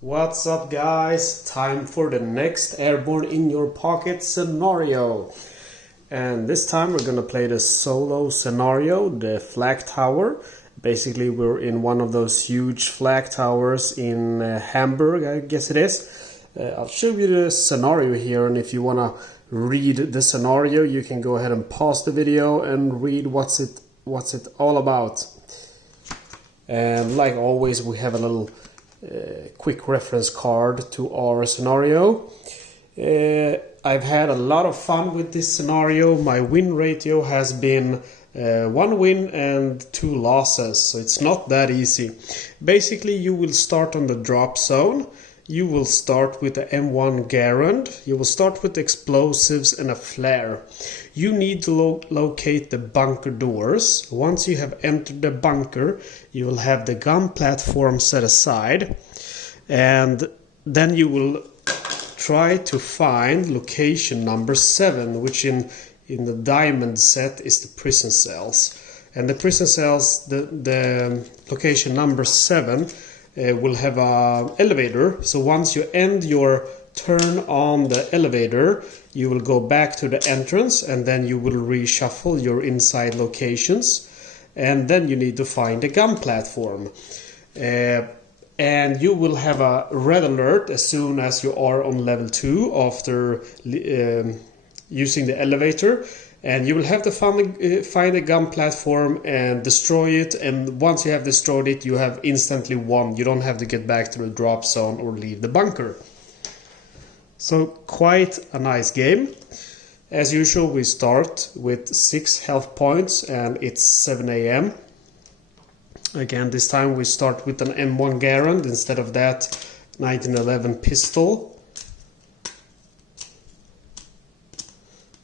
What's up, guys? Time for the next Airborne In Your Pocket scenario. And this time we're gonna play the solo scenario, the Flak Tower. Basically we're in one of those huge flak towers in Hamburg, I guess it is. I'll show you the scenario here, and if you wanna read the scenario you can go ahead and pause the video and read what's it all about. And like always we have a little quick reference card to our scenario. I've had a lot of fun with this scenario. My win ratio has been 1 win and 2 losses, so it's not that easy. Basically you will start on the drop zone. You will start with the M1 Garand. You will start with explosives and a flare. You need to locate the bunker doors. Once you have entered the bunker, you will have the gun platform set aside. And then you will try to find location number 7, which in the diamond set is the prison cells. And the prison cells, the location number 7, will have an elevator. So once you end your turn on the elevator, you will go back to the entrance and then you will reshuffle your inside locations. And then you need to find a gun platform. And you will have a red alert as soon as you are on level 2 after using the elevator. And you will have to find a gun platform and destroy it. And once you have destroyed it, you have instantly won. You don't have to get back to the drop zone or leave the bunker. So quite a nice game. As usual, we start with 6 health points and it's 7 AM. Again, this time we start with an M1 Garand instead of that 1911 pistol.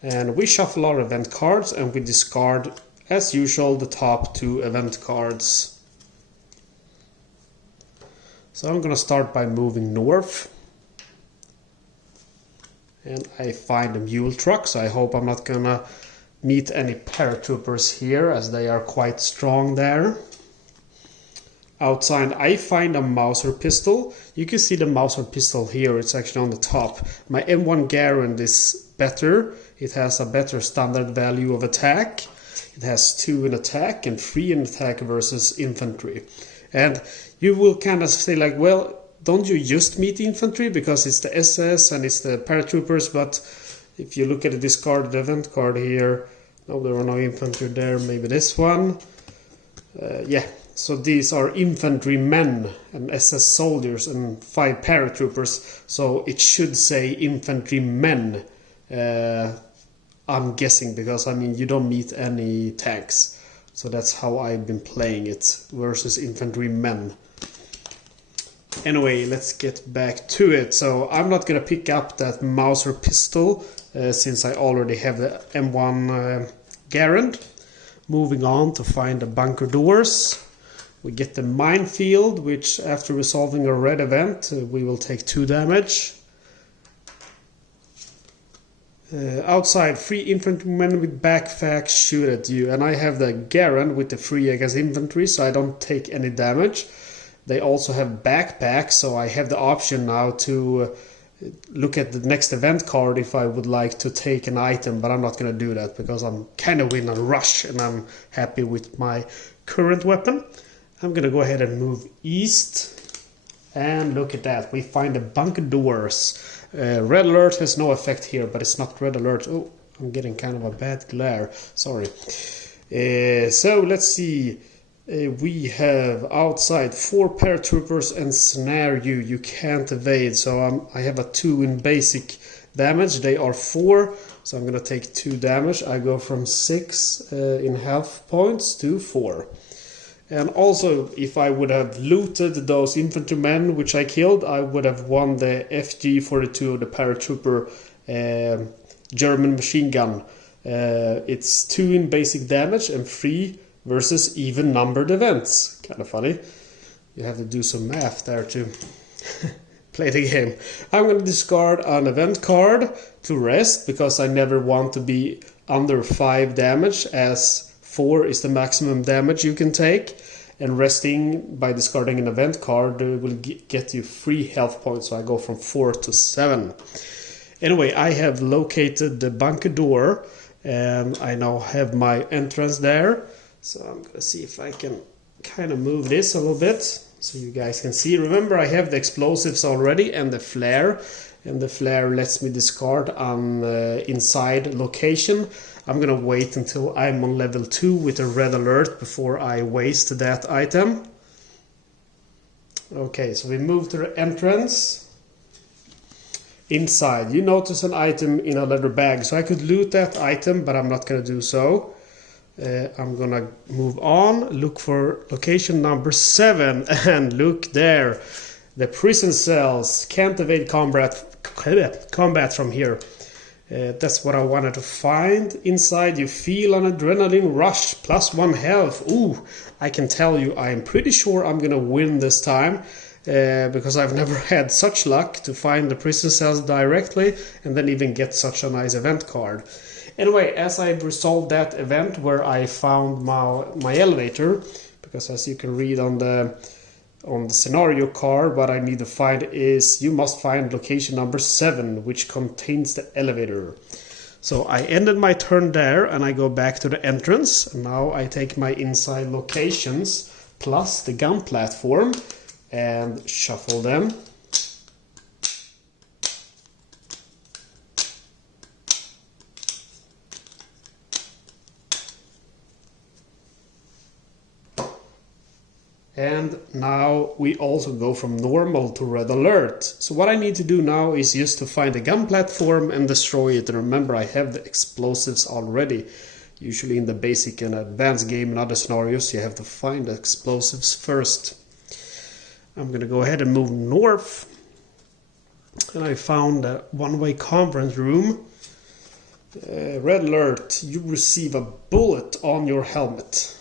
And we shuffle our event cards and we discard, as usual, the top 2 event cards. So I'm gonna start by moving north. And I find a mule truck, so I hope I'm not gonna meet any paratroopers here, as they are quite strong there. Outside I find a Mauser pistol. You can see the Mauser pistol here, it's actually on the top. My M1 Garand is better. It has a better standard value of attack. It has 2 in attack and 3 in attack versus infantry. And you will kind of say like, well, don't you just meet infantry because it's the SS and it's the paratroopers? But if you look at the discarded event card here, no, there are no infantry there. Maybe this one. Yeah. So these are infantrymen and SS soldiers and 5 paratroopers. So it should say infantrymen. I'm guessing, because I mean you don't meet any tanks. So that's how I've been playing it, versus infantrymen. Anyway, let's get back to it. So I'm not gonna pick up that Mauser pistol since I already have the M1 Garand. Moving on to find the bunker doors. We get the minefield, which after resolving a red event, we will take 2 damage. Outside, 3 infantrymen with backpacks shoot at you, and I have the Garand with the 3 against infantry, so I don't take any damage. They also have backpacks, so I have the option now to look at the next event card if I would like to take an item, but I'm not going to do that because I'm kind of in a rush and I'm happy with my current weapon. I'm going to go ahead and move east, and look at that, we find the bunker doors. Red alert has no effect here, but it's not red alert. Oh, I'm getting kind of a bad glare, sorry. So let's see. We have outside 4 paratroopers and snare you. You can't evade, so I have a 2 in basic damage. They are 4, so I'm gonna take 2 damage. I go from 6 in health points to 4. And also, if I would have looted those infantrymen which I killed, I would have won the FG-42 of the paratrooper German machine gun. It's 2 in basic damage and 3 versus even numbered events. Kind of funny. You have to do some math there to play the game. I'm going to discard an event card to rest, because I never want to be under 5 damage, as 4 is the maximum damage you can take. and resting by discarding an event card will get you 3 health points, so I go from 4 to 7. Anyway, I have located the bunker door and I now have my entrance there, so I'm gonna see if I can kind of move this a little bit so you guys can see. Remember, I have the explosives already and the flare lets me discard an inside location. I'm gonna wait until I'm on level 2 with a red alert before I waste that item. Okay, so we move to the entrance. Inside, you notice an item in a leather bag, so I could loot that item, but I'm not gonna do so. I'm gonna move on, look for location number 7, and look there. The prison cells can't evade combat from here. That's what I wanted to find. Inside you feel an adrenaline rush, +1 health. Ooh, I can tell you I'm pretty sure I'm gonna win this time. Because I've never had such luck to find the prison cells directly and then even get such a nice event card. Anyway, as I've resolved that event where I found my elevator, because as you can read on the scenario card, what I need to find is you must find location number 7, which contains the elevator. So I ended my turn there and I go back to the entrance, and now I take my inside locations plus the gun platform and shuffle them. And now we also go from normal to red alert. So what I need to do now is just to find a gun platform and destroy it. And remember, I have the explosives already. Usually in the basic and advanced game and other scenarios, you have to find the explosives first. I'm gonna go ahead and move north, and I found a one-way conference room. Red alert, you receive a bullet on your helmet.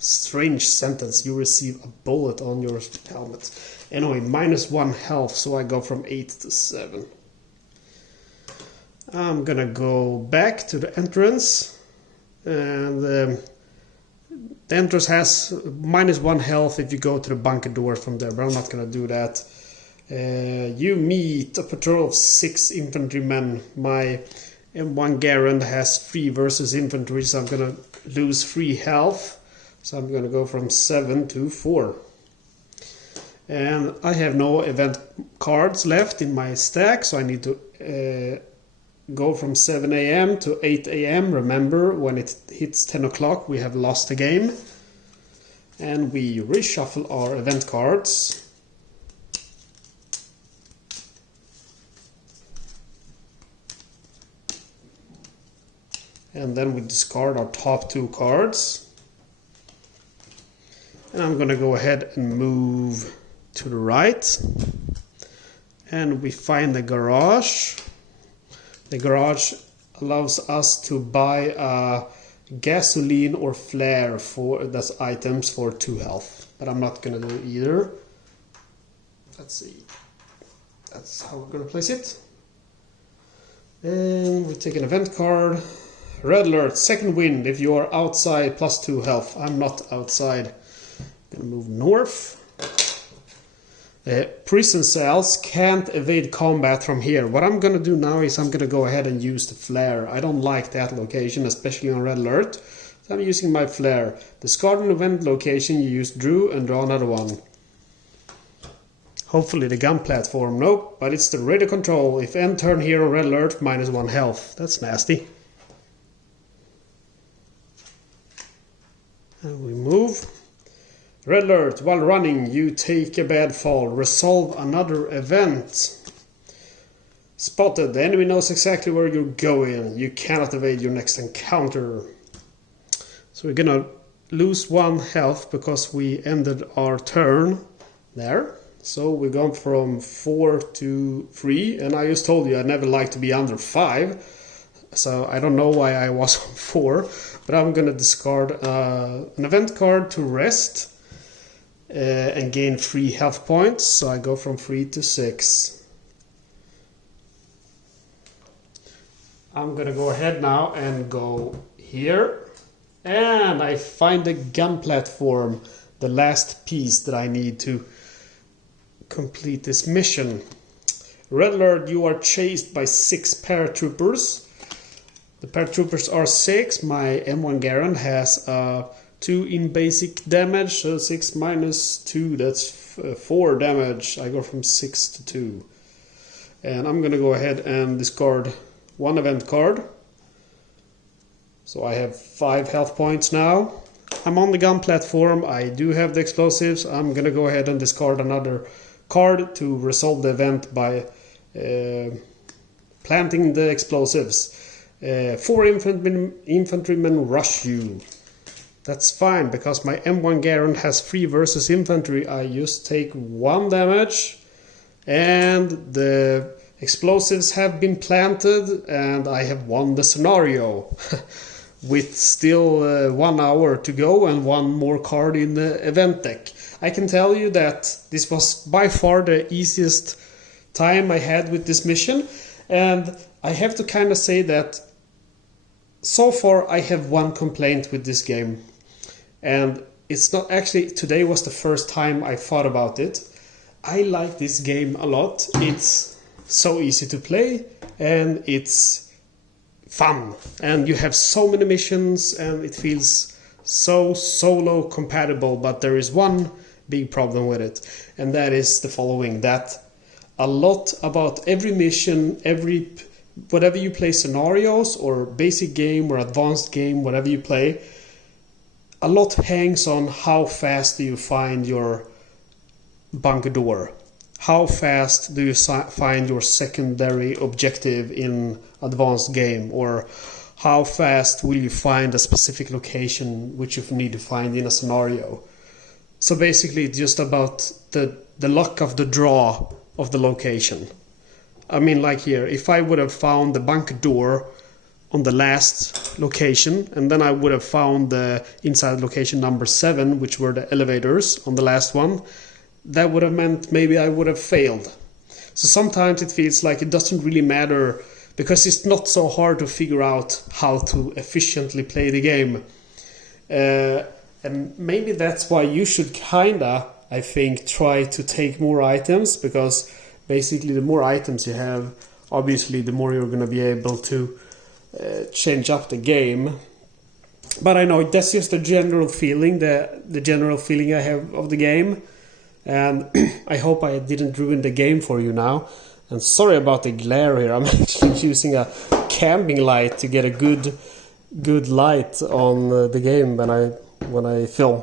Strange sentence, you receive a bullet on your helmet. Anyway, -1 health, so I go from 8 to 7. I'm gonna go back to the entrance, and the entrance has -1 health if you go to the bunker door from there, but I'm not gonna do that. You meet a patrol of 6 infantrymen. My M1 Garand has 3 versus infantry, so I'm gonna lose 3 health. So I'm gonna go from 7 to 4. And I have no event cards left in my stack, so I need to go from 7 AM to 8 AM. Remember, when it hits 10 o'clock, we have lost the game. And we reshuffle our event cards. And then we discard our top 2 cards. And I'm gonna go ahead and move to the right. And we find the garage. The garage allows us to buy gasoline or flare for that's items for 2 health. But I'm not gonna do it either. Let's see. That's how we're gonna place it. And we take an event card. Red alert, second wind if you are outside, +2 health. I'm not outside. Gonna move north. Prison cells can't evade combat from here. What I'm gonna do now is I'm gonna go ahead and use the flare. I don't like that location, especially on red alert. So I'm using my flare. Discard an event location, you use Drew and draw another one. Hopefully the gun platform. Nope, but it's the radio control. If end turn here on red alert, -1 health. That's nasty. And we move. Red alert, while running, you take a bad fall. Resolve another event. Spotted, the enemy knows exactly where you're going. You cannot evade your next encounter. So we're gonna lose 1 health because we ended our turn there. So we've gone from 4 to 3, and I just told you I never like to be under 5. So I don't know why I was on 4, but I'm gonna discard an event card to rest. And gain 3 health points, so I go from 3 to 6. I'm gonna go ahead now and go here, and I find the gun platform. the last piece that I need to complete this mission. Red alert, you are chased by 6 paratroopers. The paratroopers are 6. My M1 Garand has 2 in basic damage, so 6 minus 2, that's 4 damage. I go from 6 to 2. And I'm gonna go ahead and discard 1 event card. So I have 5 health points now. I'm on the gun platform, I do have the explosives. I'm gonna go ahead and discard another card to resolve the event by planting the explosives. 4 infantrymen rush you. That's fine, because my M1 Garand has 3 versus infantry. I just take 1 damage, and the explosives have been planted, and I have won the scenario. With still 1 hour to go and 1 more card in the event deck. I can tell you that this was by far the easiest time I had with this mission, and I have to kind of say that so far I have 1 complaint with this game, and it's not actually, today was the first time I thought about it. I like this game a lot. It's so easy to play and it's fun, and you have so many missions and it feels so solo compatible. But there is one big problem with it, and that is the following: that a lot about every mission, whatever you play, scenarios or basic game or advanced game, whatever you play, a lot hangs on how fast do you find your bunker door. How fast do you find your secondary objective in advanced game, or how fast will you find a specific location which you need to find in a scenario. So basically it's just about the luck of the draw of the location. I mean, like here, if I would have found the bunker door on the last location, and then I would have found the inside location number 7, which were the elevators on the last one, that would have meant maybe I would have failed. So sometimes it feels like it doesn't really matter, because it's not so hard to figure out how to efficiently play the game. And maybe that's why you should kinda, I think, try to take more items, because basically the more items you have, obviously the more you're gonna be able to change up the game. But I know that's just the general feeling, the general feeling I have of the game. And I hope I didn't ruin the game for you now. And sorry about the glare here. I'm actually using a camping light to get a good light on the game when I film.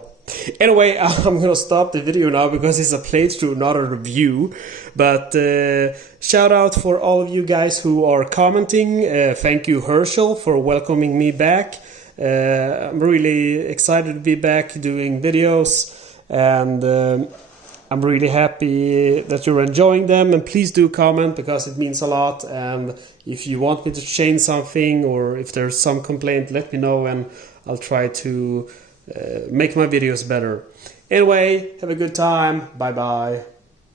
Anyway, I'm gonna stop the video now because it's a playthrough, not a review. But shout out for all of you guys who are commenting. Thank you, Herschel, for welcoming me back. I'm really excited to be back doing videos, and I'm really happy that you're enjoying them. And please do comment, because it means a lot. And if you want me to change something, or if there's some complaint, let me know and I'll try to make my videos better. Anyway, have a good time. Bye bye.